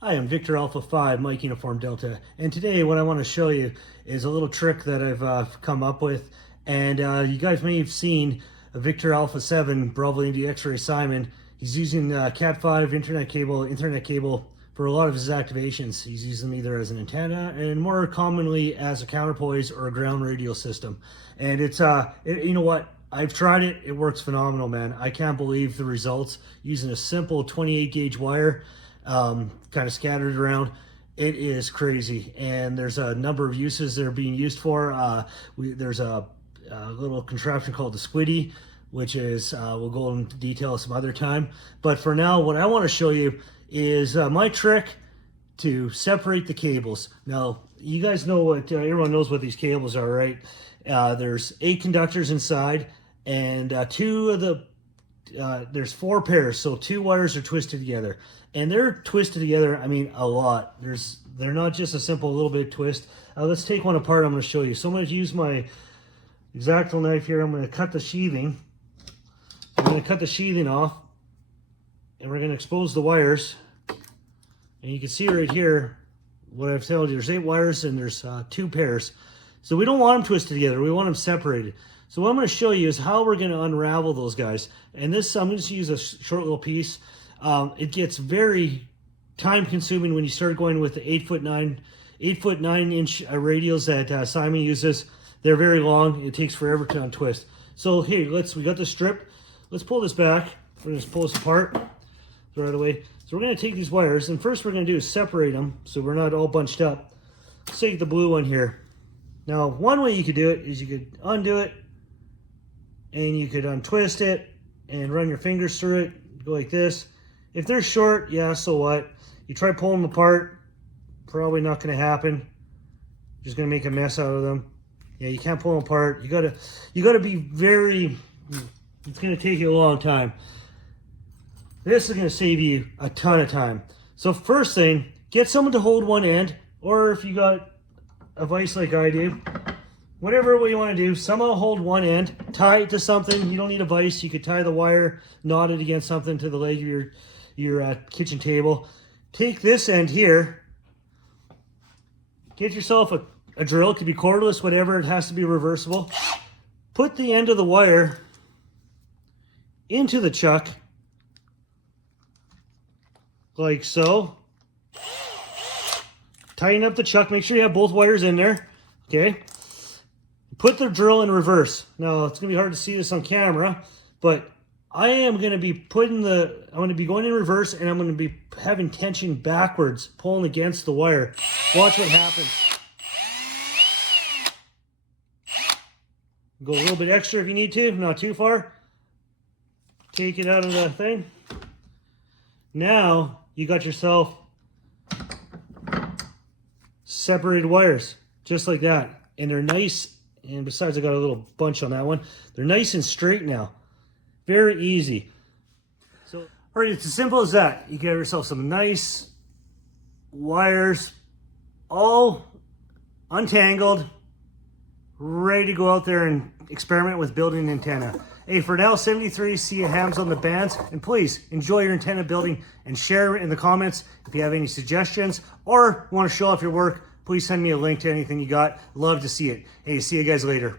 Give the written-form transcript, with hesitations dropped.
Hi, I'm Victor Alpha 5, Mike Uniform Delta, and today what I want to show you is a little trick that I've come up with, and you guys may have seen a Victor Alpha 7 Bravo Indy X-Ray Simon. He's using Cat5 Ethernet cable for a lot of his activations. He's using them either as an antenna and more commonly as a counterpoise or a ground radio system. And it's, you know what? I've tried it. It works phenomenal, man. I can't believe the results using a simple 28 gauge wire. Kind of scattered around. It is crazy, and there's a number of uses they're being used for. There's a little contraption called the squiddy, which is we'll go into detail some other time. But for now, what I want to show you is my trick to separate the cables. Now, you guys know what everyone knows what these cables are, right? There's 8 conductors inside, and there's 4 pairs, so 2 wires are twisted together, and they're twisted together, I mean, a lot. They're not just a simple little bit of twist. Let's take one apart. I'm going to show you. So I'm going to use my X-Acto knife here. I'm going to cut the sheathing. I'm going to cut the sheathing off, and we're going to expose the wires. And you can see right here what I've told you. There's 8 wires, and there's 2 pairs. So we don't want them twisted together. We want them separated. So what I'm going to show you is how we're going to unravel those guys. And this, I'm going to use a short little piece. It gets very time consuming when you start going with the 8'9" radials that Simon uses. They're very long. It takes forever to untwist. So hey, we got the strip. Let's pull this back. We're going to pull this apart, throw it away. So we're going to take these wires, and first we're going to do is separate them so we're not all bunched up. Let's take the blue one here. Now, one way you could do it is you could undo it, and you could untwist it and run your fingers through it, go like this. If they're short, yeah, so what? You try pulling them apart, probably not going to happen. Just going to make a mess out of them. Yeah, you can't pull them apart. You gotta be very. It's going to take you a long time. This is going to save you a ton of time. So first thing, get someone to hold one end, or if you got a vise like I do, whatever way you want to do, somehow hold one end, tie it to something. You don't need a vise. You could tie the wire, knot it against something to the leg of your kitchen table. Take this end here, get yourself a drill. It could be cordless, whatever. It has to be reversible. Put the end of the wire into the chuck, like so. Tighten up the chuck. Make sure you have both wires in there. Okay. Put the drill in reverse. Now, it's going to be hard to see this on camera, but I am going to be I'm going to be going in reverse, and I'm going to be having tension backwards, pulling against the wire. Watch what happens. Go a little bit extra if you need to, not too far. Take it out of the thing. Now, you got yourself separated wires, just like that. And they're nice. And besides, I got a little bunch on that one. They're nice and straight now. Very easy. So, all right, it's as simple as that. You get yourself some nice wires, all untangled, ready to go out there and experiment with building an antenna. Hey, for now, 73, see you hams on the bands. And please, enjoy your antenna building and share it in the comments if you have any suggestions or want to show off your work. Please send me a link to anything you got. Love to see it. Hey, see you guys later.